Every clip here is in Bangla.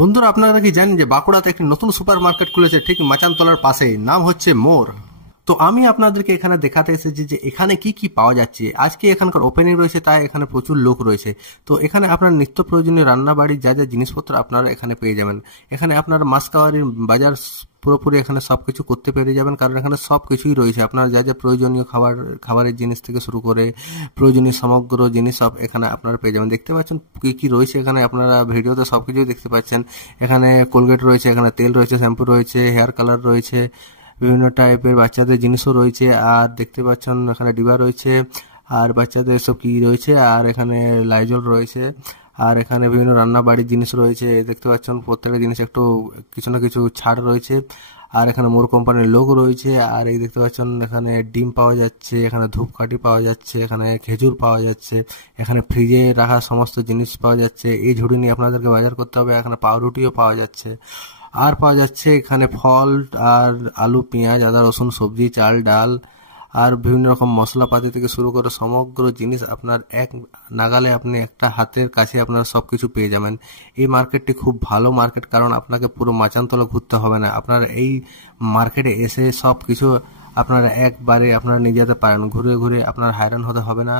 বন্ধুরা, আপনারা কি জানেন যে বাঁকুড়াতে একটি নতুন সুপার মার্কেট খুলেছে ঠিক মাচানতলার পাশেই, নাম হচ্ছে মোর। তো আমি আপনাদেরকে এখানে দেখাতে এসেছি যে এখানে কি কি পাওয়া যাচ্ছে। আজকে এখানকার ওপেনিং রয়েছে, তাই এখানে প্রচুর লোক রয়েছে। তো এখানে আপনার নিত্য প্রয়োজনীয় রান্নাবাড়ির যা যা জিনিসপত্র আপনারা এখানে পেয়ে যাবেন। এখানে আপনার মাসকাওয়ারির বাজার পুরোপুরি এখানে সবকিছু করতে পেরে যাবেন, কারণ এখানে সব কিছুই রয়েছে। আপনার যা যা প্রয়োজনীয় খাবারের জিনিস থেকে শুরু করে প্রয়োজনীয় সমগ্র জিনিস সব এখানে আপনারা পেয়ে যাবেন। দেখতে পাচ্ছেন কি কি রয়েছে এখানে, আপনারা ভিডিওতে সবকিছুই দেখতে পাচ্ছেন। এখানে কোলগেট রয়েছে, এখানে তেল রয়েছে, শ্যাম্পু রয়েছে, হেয়ার কালার রয়েছে, বিভিন্ন টাইপের বাচ্চাদের জিনিসও রয়েছে। আর দেখতে পাচ্ছেন এখানে ডিবা রয়েছে, আর বাচ্চাদের সব কি রয়েছে, আর এখানে লাইজল রয়েছে, আর এখানে বিভিন্ন রান্না বাড়ির জিনিস রয়েছে। দেখতে পাচ্ছেন প্রত্যেকটা জিনিস একটু কিছু না কিছু ছাড় রয়েছে। আর এখানে মোর কোম্পানির লোগো রয়েছে। আর এই দেখতে পাচ্ছেন এখানে ডিম পাওয়া যাচ্ছে, এখানে ধূপকাঠি পাওয়া যাচ্ছে, এখানে খেজুর পাওয়া যাচ্ছে, এখানে ফ্রিজে রাখা সমস্ত জিনিস পাওয়া যাচ্ছে। এই ঝুড়ি নিয়ে আপনাদেরকে বাজার করতে হবে। এখানে পাউরুটিও পাওয়া যাচ্ছে, আর পাওয়া যাচ্ছে এখানে ফল, আর আলু, পেঁয়াজ, আদা, রসুন, সবজি, চাল, ডাল, আর বিভিন্ন রকম মশলাপাতি থেকে শুরু করে সমগ্র জিনিস আপনার এক নাগালে, আপনি একটা হাতের কাছে আপনারা সবকিছু পেয়ে যাবেন। এই মার্কেটটি খুব ভালো মার্কেট, কারণ আপনাকে পুরো মাচানতলা ঘুরতে হবে না। আপনারা এই মার্কেটে এসে সব কিছু আপনারা একবারে আপনারা নিয়ে যেতে পারেন, ঘুরে ঘুরে আপনার হয়রান হতে হবে না।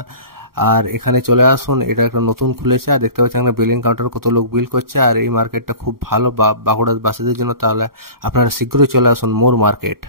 আর এখানে চলে আসুন, এটা একটা নতুন খুলেছে। আর দেখতে পাচ্ছেন এখানে বিলিং কাউন্টার, কত লোক বিল করছে। আর এই মার্কেটটা খুব ভালো বাঁকুড়ার বাসীদের জন্য। তাহলে আপনারা শীঘ্রই চলে আসুন মোর মার্কেট।